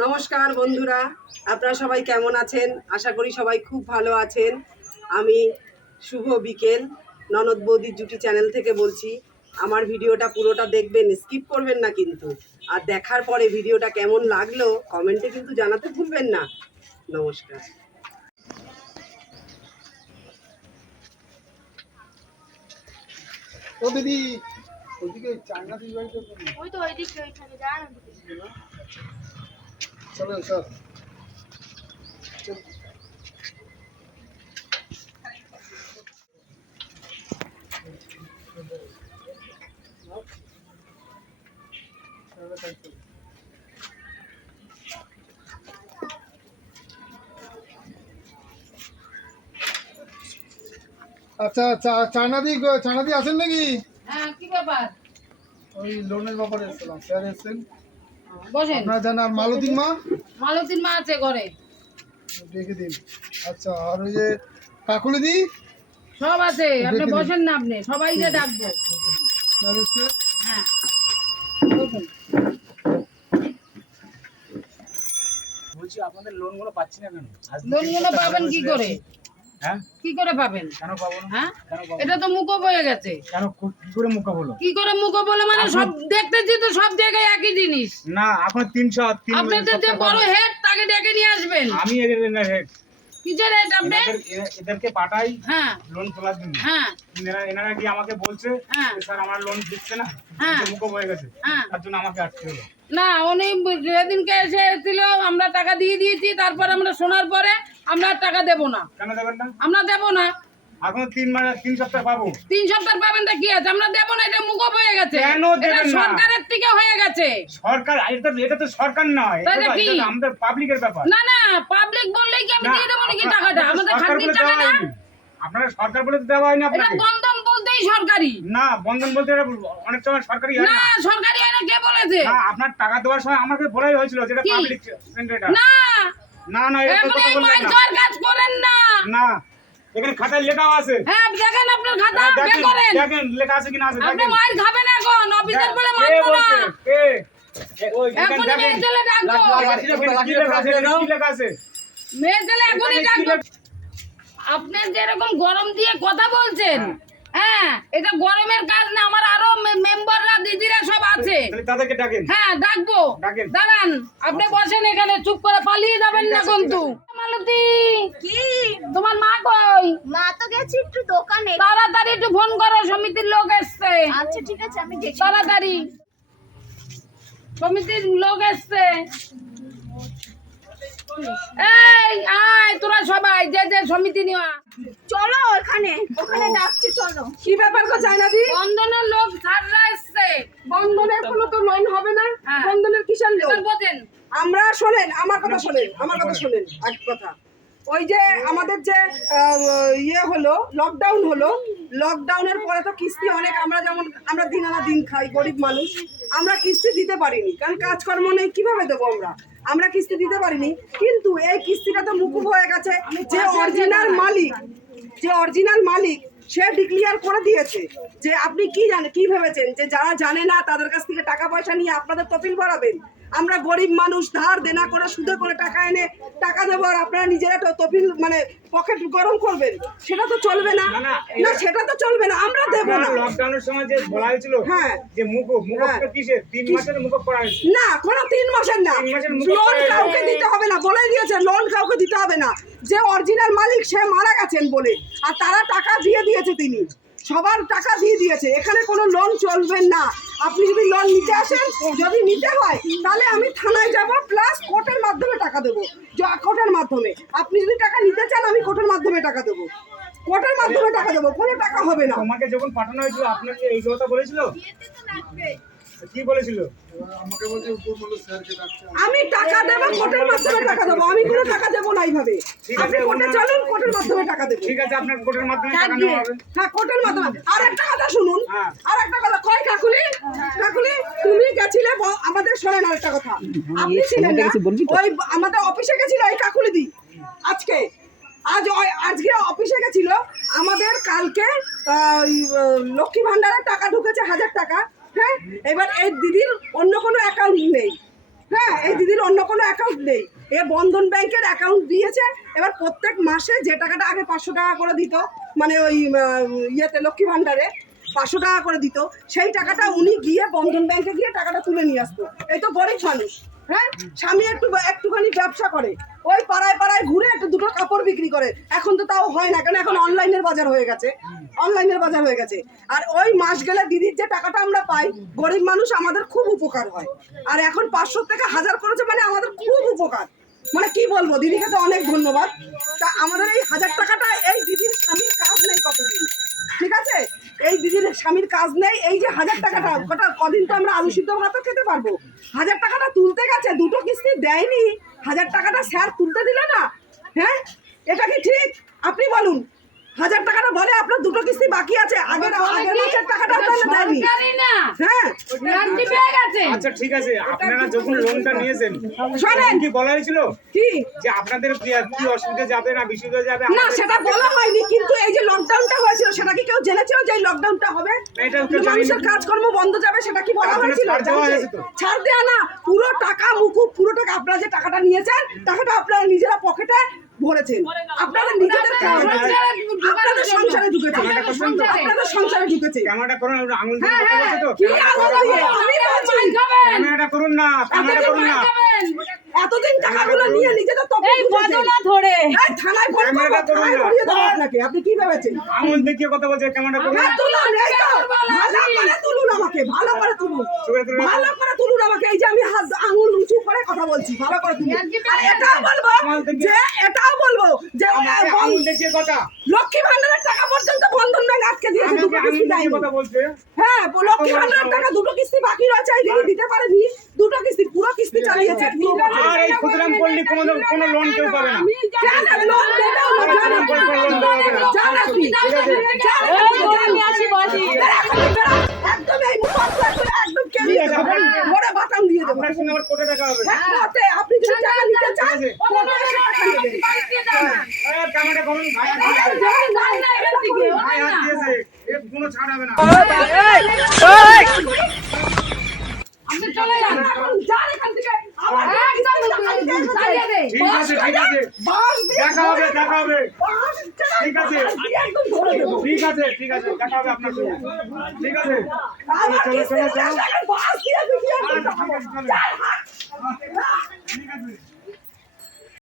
নমস্কার বন্ধুরা আপনারা সবাই কেমন আছেন? আশা করি সবাই খুব ভালো আছেন। আমি শুভ বিকেল ননদ বৌদির জুটি চ্যানেল থেকে বলছি আমার ভিডিওটা পুরোটা দেখবেন স্কিপ করবেন না কিন্তু। আর দেখার পরে ভিডিওটা কেমন লাগল কমেন্টে কিন্তু জানাতে ভুলবেন না। নমস্কার। ও দিদি ওইদিকে চায়না দিদি ওই তো ওই দিকে ওইখানে যান ওইদিকে। চলো স্যার। আচ্ছা চানাদি চায়নাদি আছেন নাকি? হ্যাঁ কি ব্যাপার? ওই লোনের ব্যাপারে এসেছিলাম। স্যার এসেছেন? বসেন। আপনারা জানেন আর মালতী মা? মালতীর মা আছে ঘরে। রেখে দিন। আচ্ছা আর ওই যে কাকুলি দি সব আছে আপনি বসেন না আপনি সবাইকে ডাকবো। হ্যাঁ। বসুন বলছি আপনাদের লোনগুলো পাচ্ছি না কেন? আজ দু লোনগুলো পাবেন কি করে? কি করে পাবেন? কেন পাবো হ্যাঁ? এটা তো মুখো হয়ে গেছে। কেন কি করে মুখা বলো? কি করে মুখো বলে মানে সব দেখতেছি তো সব জায়গায় একই জিনিস। না এখন তিনশো তিন আপনাদের যে বড় হেড তাকে ডেকে নিয়ে আসবেন। আমি হেড কিসের হেড আপনি এনাদের- এ- এদেরকে পাঠাই হ্যাঁ। লোন তোলার জন্য। হ্যাঁ। এনারা এনারা গিয়ে আমাকে বলছে হ্যাঁ। স্যার আমার লোন দিচ্ছে না। হ্যাঁ। মুখো হয়ে গেছে। হ্যাঁ। তার জন্য আমাকে আটকে হলো। না উনি যেদিনকে এসেছিল আমরা টাকা দিয়ে দিয়েছি তারপর আমরা শোনার পরে আমরা টাকা দেব না। কেন দেবেন না? আমরা দেব না। এখন তিন মাস তিন সপ্তাহ পাবো। তিন সপ্তাহ পাবেন তা কি আছে? আমরা দেব না এটা মুখব হয়ে গেছে। কেন দেবেন না? সরকারের হয়ে গেছে। সরকার এটা এটা তো সরকার নয়। এটা? আমাদের পাবলিকের ব্যাপার। না না পাবলিক বললেই কি আমি দিয়ে দেবো নাকি টাকাটা? আমাদের খাটনির টাকা না আপনারা সরকার বলে দেওয়া হয়নি আপনাকে। বন্ধন বলতেই সরকারি। না বন্ধন বলতে এটা অনেক সময় সরকারি হয় না সরকারি হয় না কে বলেছে? না আপনার টাকা দেওয়ার সময় আমাকে বলাই হয়েছিল যেটা? পাবলিক সেন্টার এটা না না না এটা কথা বলবেন না। কাজ করেন না। না এখানে খাতায় লেখাও আছে। হ্যাঁ দেখেন আপনার খাতা হ্যাঁ, বের করেন? দেখেন লেখা আছে কিনা আছে আপনি দেখেন। মাইল খাবেন এখন। বলে মানবো না। কে? এখনই মেয়ে ডাকবো? মেয়ে এখনই ডাকবো। আপনি যেরকম গরম দিয়ে কথা বলছেন হ্যাঁ। এটা গরমের কাজ না আমার আরও মেম্বাররা দিদিরা সব আছে। তাদেরকে ডাকেন। হ্যাঁ ডাকবো। দাঁড়ান আপনি বসেন এখানে চুপ করে পালিয়ে যাবেন না কিন্তু। মালতী। কি? তোমার মা কই? মা তো গেছে একটু দোকানে। তাড়াতাড়ি একটু ফোন করো সমিতির লোক এসছে। আচ্ছা ঠিক আছে আমি দেখি। তাড়াতাড়ি। সমিতির লোক এসছে। এই আয় তোরা সবাই যে যে সমিতি নিয়া চলো ওখানে ওখানে ডাকছে চলো। কি ব্যাপার গো চায়নাদি বন্ধনের লোক ধাররা এসছে। বন্ধনের কোনো তো লোন হবে না। হ্যাঁ। বন্ধনের কিসের লোন বোঝেন। আমরা শোনেন আমার কথা শোনেন আমার কথা শোনেন এক কথা। ওই যে আমাদের যে ইয়ে হলো লকডাউন হলো লকডাউনের পরে তো কিস্তি অনেক, আমরা যেমন, আমরা দিন আনা দিন খাই, গরিব মানুষ, আমরা কিস্তি দিতে পারিনি, কারণ কাজকর্ম নেই, কীভাবে দেবো আমরা? আমরা কিস্তি দিতে পারিনি, কিন্তু এই কিস্তিটা তো মুকুব হয়ে গেছে, যে অরিজিনাল মালিক, যে অরিজিনাল মালিক, সে ডিক্লিয়ার করে দিয়েছে যে আপনি কি জানেন কি ভেবেছেন? যে যারা জানে না, তাদের কাছ থেকে টাকা পয়সা নিয়ে আপনাদের তপিল ভরাবেন আমরা গরিব মানুষ ধার দেনা করে সুদে করে টাকা এনে টাকা দেবো আর আপনারা নিজেরা তো তপিল মানে পকেট গরম করবেন। সেটা তো চলবে না। না, সেটা তো চলবে না আমরা দেবো না। লকডাউনের সময় যে বলা হয়েছিল হ্যাঁ। যে মুকুব মুকুব হ্যাঁ। কিসের? তিন মাসের মুকুব করা হয়েছে। না কোনো তিন মাসের না। লোন কাউকে দিতে হবে না বলে দিয়েছে লোন কাউকে দিতে হবে না। যে অরিজিনাল মালিক সে মারা গেছেন বলে। আর তারা টাকা দিয়ে দিয়েছে তিনি। সবার টাকা দিয়ে দিয়েছে। এখানে কোনো লোন চলবে না। আপনি যদি লোন নিতে আসেন যদি নিতে হয় তাহলে আমি থানায় যাব প্লাস কোর্টের মাধ্যমে টাকা দেবো। কোর্টের মাধ্যমে। আপনি যদি টাকা নিতে চান আমি কোর্টের মাধ্যমে টাকা দেবো। কোর্টের মাধ্যমে টাকা দেবো কোনো টাকা হবে না। আমাকে যখন পাঠানো হয়েছিল আপনাকে এই কথা বলেছিল? কি বলেছিল? আমাকে বলছে উপর বলে স্যারকে ডাকছে আমি টাকা দেবো কোর্টের মাধ্যমে টাকা দেবো। আমি কোনো টাকা দেবো না এইভাবে। ঠিক আপনি আছে, চলুন কোর্টের মাধ্যমে টাকা দেবো। ঠিক আছে আপনার কোর্টের মাধ্যমে টাকা নেওয়া হবে। হ্যাঁ কোর্টের মাধ্যমে। আর একটা কথা শুনুন হ্যাঁ। আর একটা কথা কয় কাকুলি? কাকুলি তুমি গেছিলে ব- আমাদের শোনেন আর একটা কথা। আপনি ছিলেন না ওই আমাদের অফিসে গেছিল ওই কাকুলি দি আজকে। আজ ওই- আজকে অফিসে গেছিল। আমাদের কালকে লক্ষ্মী ভান্ডারের টাকা ঢুকেছে হাজার টাকা। হ্যাঁ এবার এই দিদির অন্য কোনো অ্যাকাউন্ট নেই। হ্যাঁ এই দিদির অন্য কোনো অ্যাকাউন্ট নেই। এ বন্ধন ব্যাংকের অ্যাকাউন্ট দিয়েছে, এবার প্রত্যেক মাসে যে টাকাটা আগে পাঁচশো টাকা করে দিত মানে ওই ইয়েতে লক্ষ্মী ভাণ্ডারে পাঁচশো টাকা করে দিত, সেই টাকাটা উনি গিয়ে বন্ধন ব্যাংকে গিয়ে টাকাটা তুলে নিয়ে আসতো। এই তো গরিব মানুষ। হ্যাঁ? স্বামী একটু একটুখানি ব্যবসা করে। ওই পাড়ায় পাড়ায় ঘুরে একটু দুটো কাপড় বিক্রি করে। এখন তো তাও হয় না কেন এখন অনলাইনের বাজার হয়ে গেছে। অনলাইনের বাজার হয়ে গেছে। আর ওই মাস গেলে দিদির যে টাকাটা আমরা পাই, গরিব মানুষ আমাদের খুব উপকার হয়। আর এখন পাঁচশো থেকে হাজার করেছে মানে আমাদের খুব উপকার। মানে কি বলব, দিদিকে তো অনেক ধন্যবাদ। তা আমাদের এই হাজার টাকাটা এই দিদির স্বামীর কাজ নেই কতদিন? ঠিক আছে? এই দিদির স্বামীর কাজ নেই, এই যে হাজার টাকাটা ওটা কদিন তো আমরা আলু সিদ্ধ ভাতও খেতে পারব। হাজার টাকাটা তুলতে গেছে, দুটো কিস্তি দেয়নি। হাজার টাকাটা স্যার তুলতে দিলে না? হ্যাঁ? এটা কি ঠিক? আপনি বলুন। হাজার টাকাটা বলে আপনার দুটো কিস্তি বাকি আছে। আগের আগের মাসের টাকাটা আপনারা দেননি না। হ্যাঁ। গ্যারান্টি পেয়ে গেছে। আচ্ছা ঠিক আছে। আপনারা যখন লোনটা নিয়েছেন শোনেন। কি বলা হয়েছিল? কি? যে আপনাদের কি কি অসুবিধা যাবে না বিশুদ্ধ যাবে? না সেটা বলা হয়নি কিন্তু এই যে লকডাউনটা হয়েছিল সেটা কি কেউ জেনেছিল যে এই লকডাউনটা হবে? না, এটাও কেউ মানুষের কাজকর্ম বন্ধ যাবে সেটা কি বলা হয়েছিল? ছাড় তো। দেয়া না পুরো টাকা মুকুব পুরো টাকা আপনারা যে টাকাটা নিয়েছেন টাকাটা আপনারা নিজেরা পকেটে ভরেছেন। আপনারা নিজেদের আপনাদের সংসারে ঢুকেছে আমাদের সংসারে। আপনাদের ঢুকেছি ক্যামেরাটা করুন আঙুল দিয়ে হ্যাঁ, কথা তো। কি? আমি বলছি, ক্যামেরাটা করুন না ক্যামেরাটা করুন না। এতদিন টাকাগুলো নিয়ে নিজেদের তখন এই বদনা ধরে। থানায় ফোন করব, থানায় না। ধরিয়ে আপনাকে। আপনি কি ভেবেছেন? আঙুল দেখিয়ে কথা বলছে ক্যামেরাটা করুন হ্যাঁ, তুলুন, এই তো। ভালো করে তুলুন আমাকে, ভালো করে তুলুন। ভালো করে তুলুন আমাকে, এই যে আমি আঙুল উঁচু করে কথা বলছি, ভালো করে তুলুন। আর এটাও বলব যে, এটাও বলব যে, আমাকে দেখিয়ে কথা। লক্ষ্মী ভান্ডারের টাকা পর্যন্ত বন্ধন ব্যাংক আটকে দিয়েছে দুটো কিস্তি দেয়নি। হ্যাঁ লক্ষ্মী ভান্ডারের টাকা দুটো কিস্তি বাকি রয়েছে দিদি দিতে পারেনি। দুটো কিস্তি পুরো কিস্তি চালিয়েছে আর এই ক্ষুদ্রাম পল্লী কোনো কোনো লোন কেউ পাবে না আপনি। হ্যাঁ, যদি টাকা নিতে চান, ক্যামেরাটা করুন কোনো ছাড় না আপনি চলে যান যান এখান থেকে। ঠিক আছে ঠিক আছে। দেখা হবে দেখা হবে। ঠিক আছে। বাঁশ দিয়ে একদম ধরে দেবো। ঠিক আছে ঠিক আছে দেখা হবে আপনার সঙ্গে। ঠিক আছে। চলো চলো চলো। ঠিক আছে।